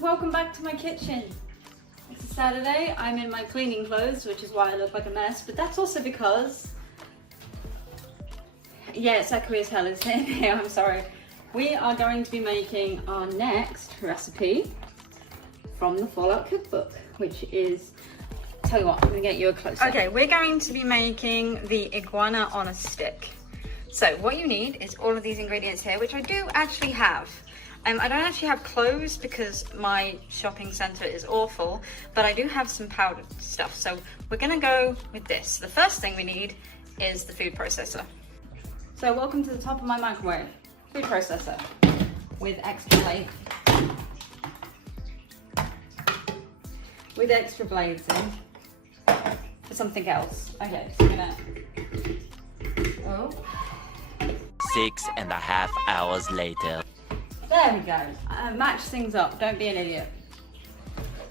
Welcome back to my kitchen. It's a Saturday, I'm in my cleaning clothes, which is why I look like a mess, but that's also because, yeah, it's echoey as hell, isn't it? I'm sorry. We are going to be making our next recipe from the Fallout Cookbook, which is, tell you what, I'm gonna get you a close-up. Okay, we're going to be making the iguana on a stick. So what you need is all of these ingredients here, which I do actually have. I don't actually have cloves because my shopping centre is awful, but I do have some powdered stuff. So we're gonna go with this. The first thing we need is the food processor. So welcome to the top of my microwave. Food processor with extra blade. With extra blades in for something else. Okay, so I'm gonna, oh. 6.5 hours later. There we go. Match things up. Don't be an idiot.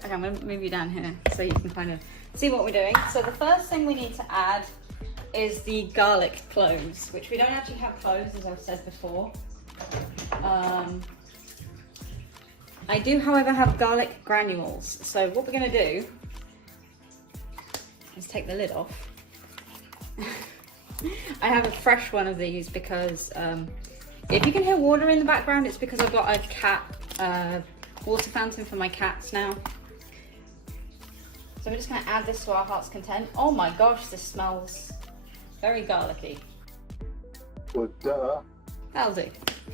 Okay, I'm going to move you down here so you can kind of see what we're doing. So the first thing we need to add is the garlic cloves, which we don't actually have cloves, as I've said before. I do, however, have garlic granules. So what we're going to do is take the lid off. I have a fresh one of these because if you can hear water in the background, it's because I've got a cat water fountain for my cats now. So I'm just going to add this to our heart's content. Oh my gosh, this smells very garlicky. Well, duh. That'll do.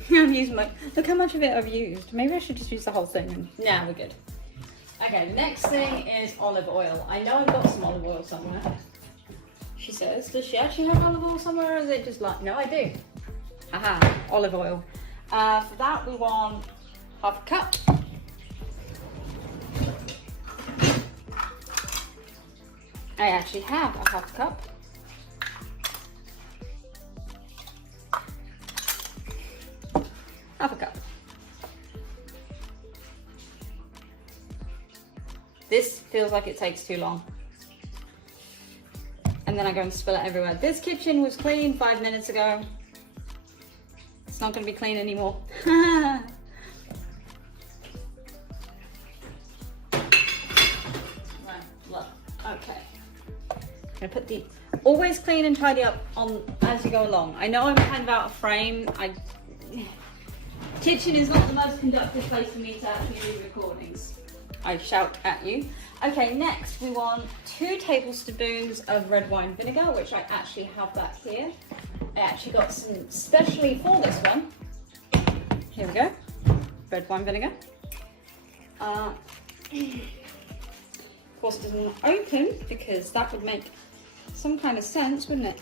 I've used look how much of it I've used. Maybe I should just use the whole thing. And, nah, we're good. Okay, next thing is olive oil. I know I've got some olive oil somewhere. She says, does she actually have olive oil somewhere, or is it just like, no, I do. Aha, olive oil. For that we want half a cup. I actually have a half a cup. Half a cup. This feels like it takes too long. And then I go and spill it everywhere. This kitchen was clean 5 minutes ago. It's not going to be clean anymore. Right, look. Okay. I'm going to put the... Always clean and tidy up on as you go along. I know I'm kind of out of frame. Kitchen is not the most conducive place for me to actually do recordings. I shout at you. Okay, next we want 2 tablespoons of red wine vinegar, which I actually have that here. I actually got some specially for this one. Here we go, red wine vinegar. Of course it doesn't open because that would make some kind of sense, wouldn't it?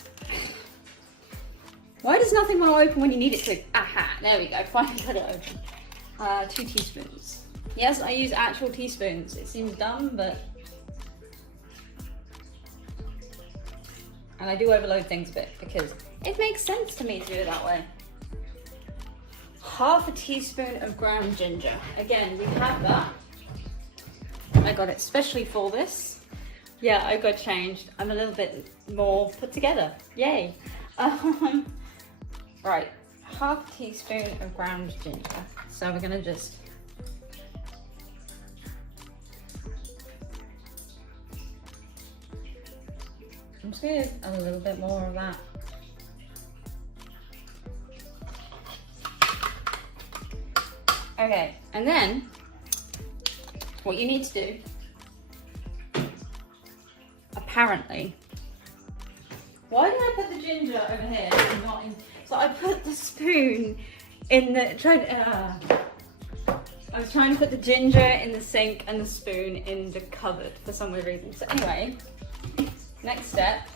Why does nothing want to open when you need it to? Aha, there we go, finally got it open. 2 teaspoons. Yes, I use actual teaspoons. It seems dumb, but... And I do overload things a bit because it makes sense to me to do it that way. Half a teaspoon of ground ginger. Again, we have that. I got it specially for this. Yeah, I got changed. I'm a little bit more put together. Yay. Right, half a teaspoon of ground ginger. So we're gonna just... I'm just gonna do a little bit more of that. Okay, and then what you need to do, apparently, why did I put the ginger over here and not in, so I put the spoon in the, I was trying to put the ginger in the sink and the spoon in the cupboard for some weird reason. So anyway, next step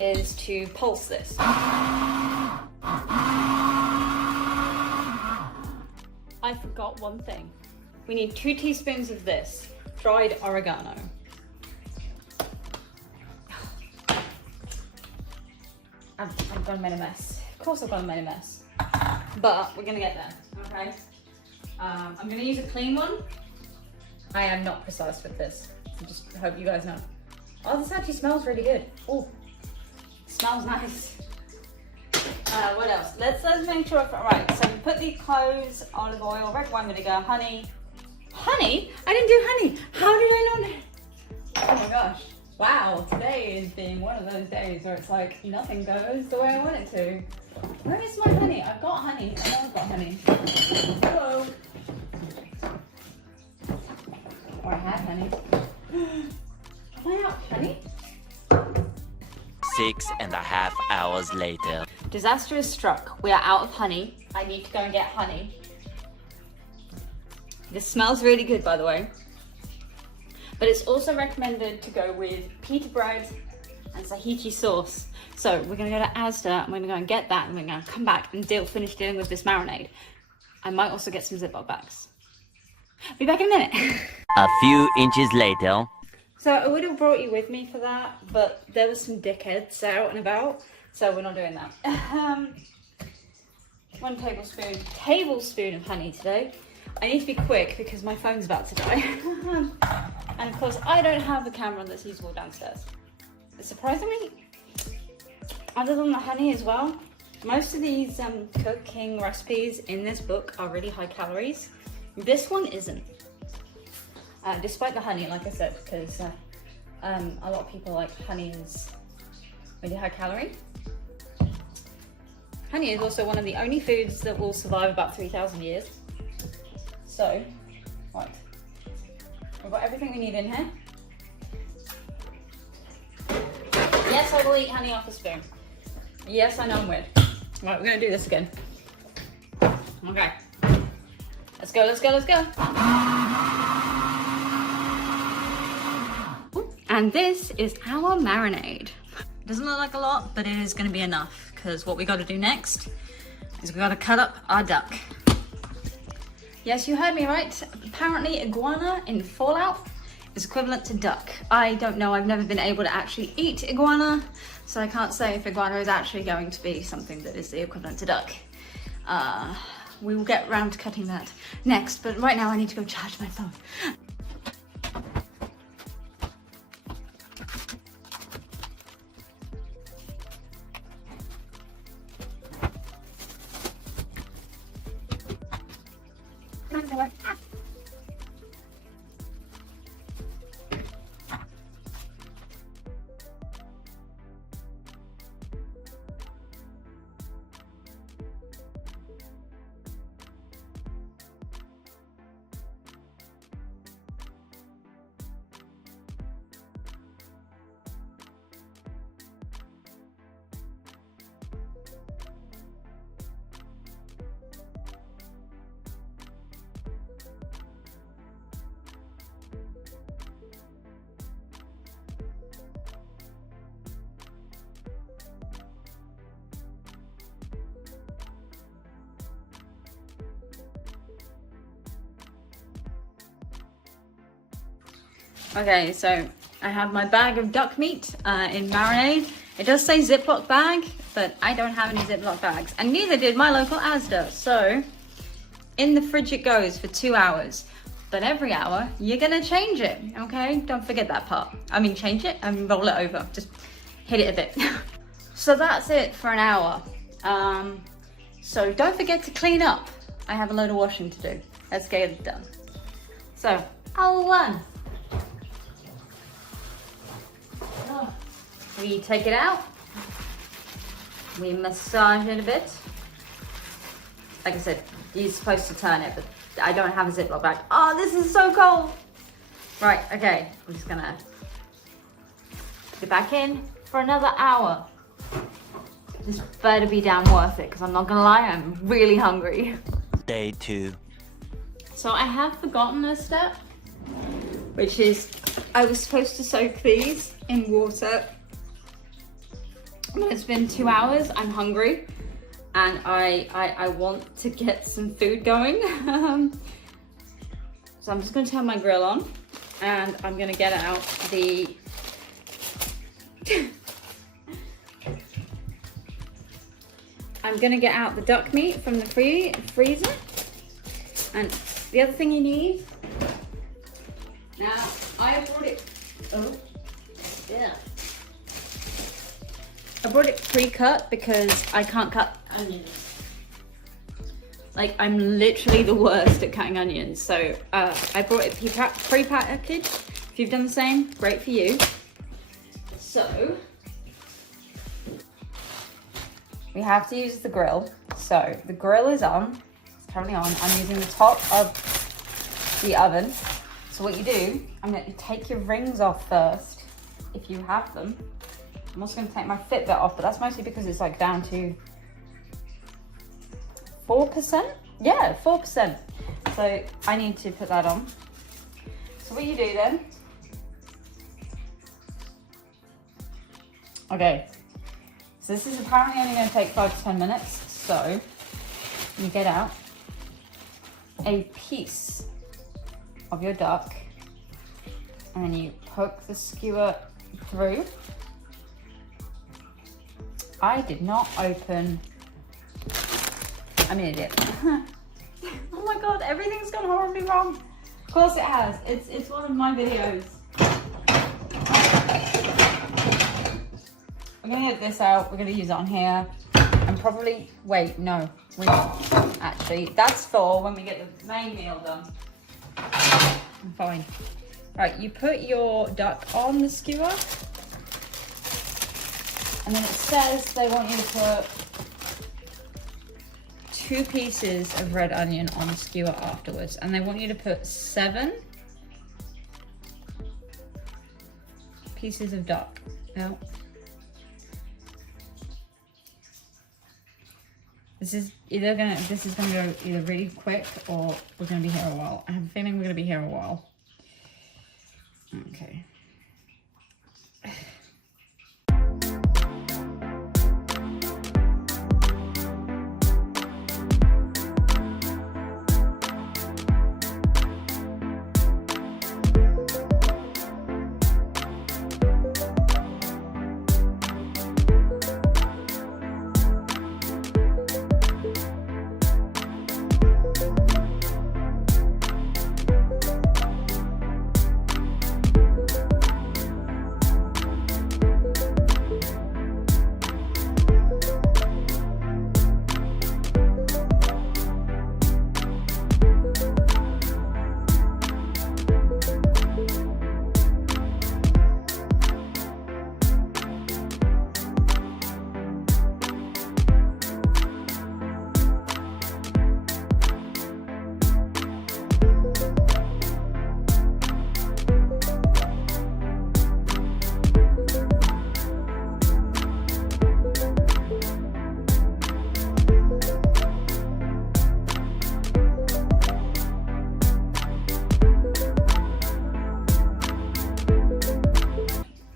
is to pulse this. I forgot one thing. We need 2 teaspoons of this, dried oregano. I've gone made a mess. Of course I've gone made a mess. But we're gonna get there, okay? I'm gonna use a clean one. I am not precise with this. I just hope you guys know. Oh, this actually smells really good. Oh, smells nice. What else? Let's make sure. Right, so we put the cloves, olive oil, red wine vinegar, honey. Honey? I didn't do honey. How did I not? Oh my gosh. Wow, today is being one of those days where it's like nothing goes the way I want it to. Where is my honey? I've got honey. I know I've got honey. Hello. Or I have honey. Am I out of honey? 6.5 hours later. Disaster is struck. We are out of honey. I need to go and get honey. This smells really good, by the way. But it's also recommended to go with pita bread and Tahiti sauce. So we're gonna go to Asda and we're gonna go and get that and we're gonna come back and finish dealing with this marinade. I might also get some Ziploc bags. Be back in a minute. A few inches later. So I would have brought you with me for that, but there was some dickheads out and about, so we're not doing that. 1 tablespoon of honey today. I need to be quick because my phone's about to die. And of course, I don't have a camera that's usable downstairs. Surprisingly, other than the honey as well, most of these cooking recipes in this book are really high calories. This one isn't. Despite the honey, like I said, because a lot of people like honey is really high calorie. Honey is also one of the only foods that will survive about 3,000 years. So, right, we've got everything we need in here. Yes, I will eat honey off a spoon. Yes, I know I'm weird. Right, we're gonna do this again. Okay, let's go, let's go, let's go. And this is our marinade. It doesn't look like a lot, but it is gonna be enough because what we gotta do next is we gotta cut up our duck. Yes, you heard me right. Apparently iguana in Fallout is equivalent to duck. I don't know, I've never been able to actually eat iguana, so I can't say if iguana is actually going to be something that is the equivalent to duck. We will get around to cutting that next, but right now I need to go charge my phone. Okay, so I have my bag of duck meat in marinade. It does say Ziploc bag, but I don't have any Ziploc bags, and neither did my local Asda. So in the fridge it goes for 2 hours, but every hour you're gonna change it, okay? Don't forget that part. I mean, change it and roll it over. Just hit it a bit. So that's it for an hour. So don't forget to clean up. I have a load of washing to do. Let's get it done. So, hour 1. We take it out, we massage it a bit. Like I said, you're supposed to turn it, but I don't have a Ziploc bag. Oh, this is so cold. Right, okay, I'm just gonna put it back in for another hour. This better be damn worth it, because I'm not gonna lie, I'm really hungry. Day 2. So I have forgotten a step, which is I was supposed to soak these in water. It's been 2 hours, I'm hungry, and I want to get some food going. So I'm just gonna turn my grill on, and I'm gonna get out the I'm gonna get out the duck meat from the freezer. And the other thing you need, now I brought it, oh, yeah. I brought it pre-cut because I can't cut onions. Like, I'm literally the worst at cutting onions. So I brought it pre-packaged. If you've done the same, great for you. So we have to use the grill. So the grill is on, it's currently on. I'm using the top of the oven. So what you do, I'm going to take your rings off first, if you have them. I'm also going to take my Fitbit off, but that's mostly because it's like down to 4%? Yeah, 4%. So I need to put that on. So what you do then, okay, so this is apparently only going to take 5 to 10 minutes. So you get out a piece of your duck and then you poke the skewer through. I did not open, I'm an idiot. Oh my god, everything's gone horribly wrong. Of course it has, it's one of my videos. We're gonna get this out, we're gonna use it on here. And probably, wait, no, we won't. Actually, that's for when we get the main meal done. I'm fine. Right, you put your duck on the skewer. And then it says they want you to put 2 pieces of red onion on the skewer afterwards. And they want you to put 7 pieces of duck. No. This is gonna go either really quick or we're gonna be here a while. I have a feeling we're gonna be here a while. Okay.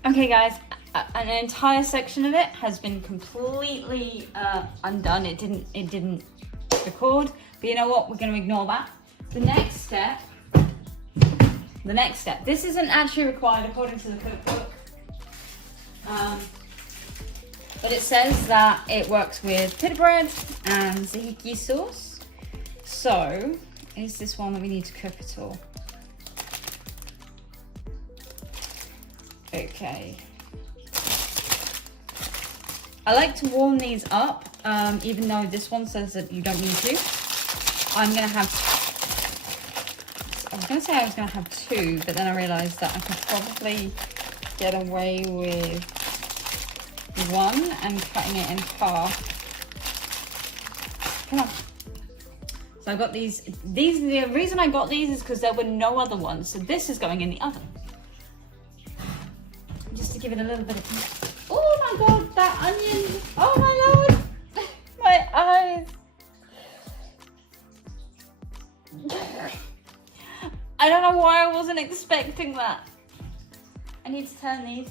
Okay guys, an entire section of it has been completely undone. It didn't record, but you know what? We're going to ignore that. The next step, this isn't actually required according to the cookbook, but it says that it works with pita bread and zahiki sauce. So, is this one that we need to cook at all? Okay. I like to warm these up, even though this one says that you don't need to. I was gonna say I was gonna have 2, but then I realized that I could probably get away with 1 and cutting it in half. Come on. So I got these, the reason I got these is because there were no other ones. So this is going in the oven. Just to give it a little bit of, oh my god, that onion, oh my lord, my eyes. I don't know why I wasn't expecting that. I need to turn these,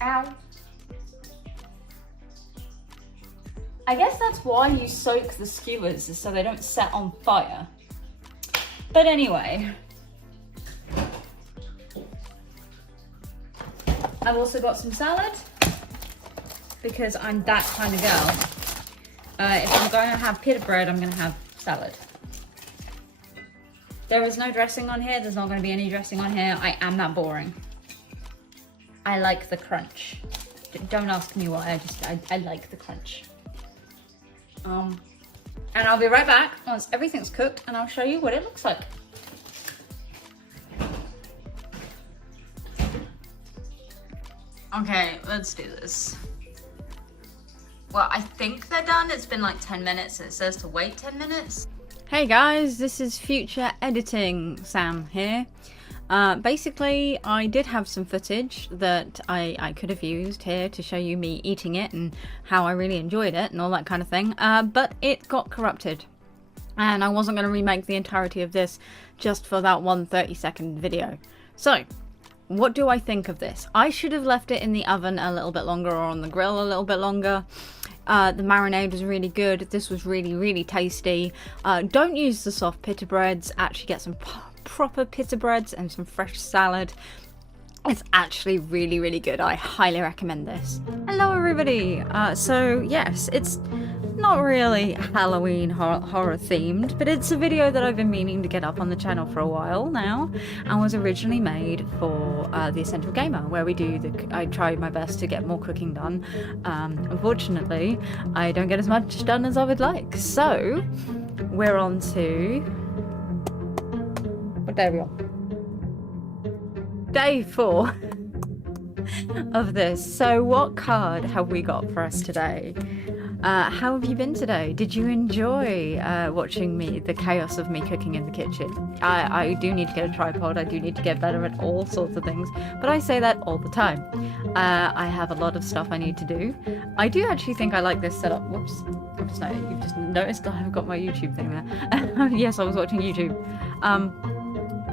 ow. I guess that's why you soak the skewers, is so they don't set on fire. But anyway, I've also got some salad because I'm that kind of girl. If I'm going to have pita bread, I'm going to have salad. There is no dressing on here. There's not going to be any dressing on here. I am that boring. I like the crunch. Don't ask me why. I like the crunch. And I'll be right back once everything's cooked, and I'll show you what it looks like. Okay, let's do this. Well, I think they're done. It's been like 10 minutes. It says to wait 10 minutes. Hey guys, this is future editing Sam here. Basically, I did have some footage that I could have used here to show you me eating it and how I really enjoyed it and all that kind of thing, but it got corrupted. And I wasn't going to remake the entirety of this just for that one 30-second video. So, what do I think of this? I should have left it in the oven a little bit longer, or on the grill a little bit longer. The marinade was really good. This was really, really tasty. Don't use the soft pita breads. Actually get some proper pita breads and some fresh salad. It's actually really, really good. I highly recommend this. Hello everybody. So yes, it's not really Halloween horror themed, but it's a video that I've been meaning to get up on the channel for a while now, and was originally made for The Essential Gamer, where I try my best to get more cooking done. Unfortunately, I don't get as much done as I would like. So we're on to what day are we on? Day 4 of this. So what card have we got for us today? How have you been today? Did you enjoy watching the chaos of me cooking in the kitchen? I do need to get a tripod. I do need to get better at all sorts of things, but I say that all the time. I have a lot of stuff I need to do. I do actually think I like this setup. Whoops. Oops, no, you've just noticed I have got my YouTube thing there. Yes, I was watching YouTube.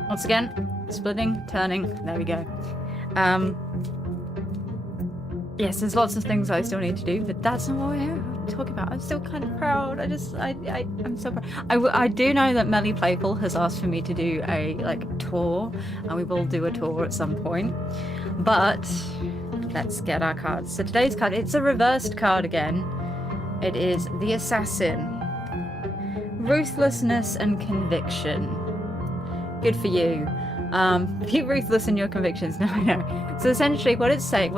Once again, splitting, turning, there we go. Yes, there's lots of things I still need to do, but that's not what we're here to talk about. I'm still kind of proud. I'm so proud. I do know that Melly Playful has asked for me to do a tour, and we will do a tour at some point. But let's get our cards. So today's card, it's a reversed card again. It is the Assassin. Ruthlessness and conviction. Good for you. Be ruthless in your convictions. No, I know. So essentially what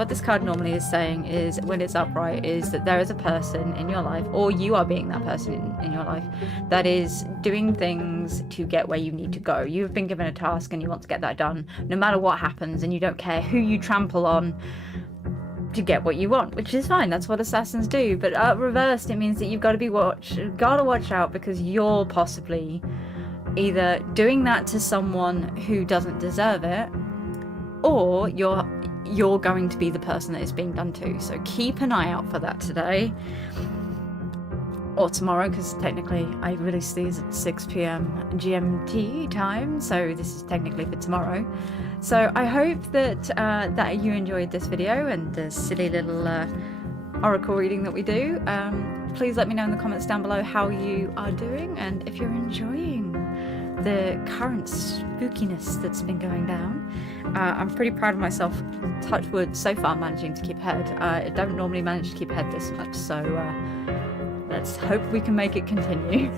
this card normally is saying is, when it's upright, is that there is a person in your life, or you are being that person in your life, that is doing things to get where you need to go. You've been given a task and you want to get that done, no matter what happens, and you don't care who you trample on to get what you want, which is fine. That's what assassins do. But reversed, it means that you've got to watch out, because you're possibly either doing that to someone who doesn't deserve it, or you're going to be the person that it's being done to. So keep an eye out for that today or tomorrow, because technically I release these at 6 p.m. GMT time, so this is technically for tomorrow. So I hope that that you enjoyed this video and the silly little oracle reading that we do. Please let me know in the comments down below how you are doing, and if you're enjoying the current spookiness that's been going down. I'm pretty proud of myself, touch wood, so far managing to keep ahead. I don't normally manage to keep ahead this much, so let's hope we can make it continue.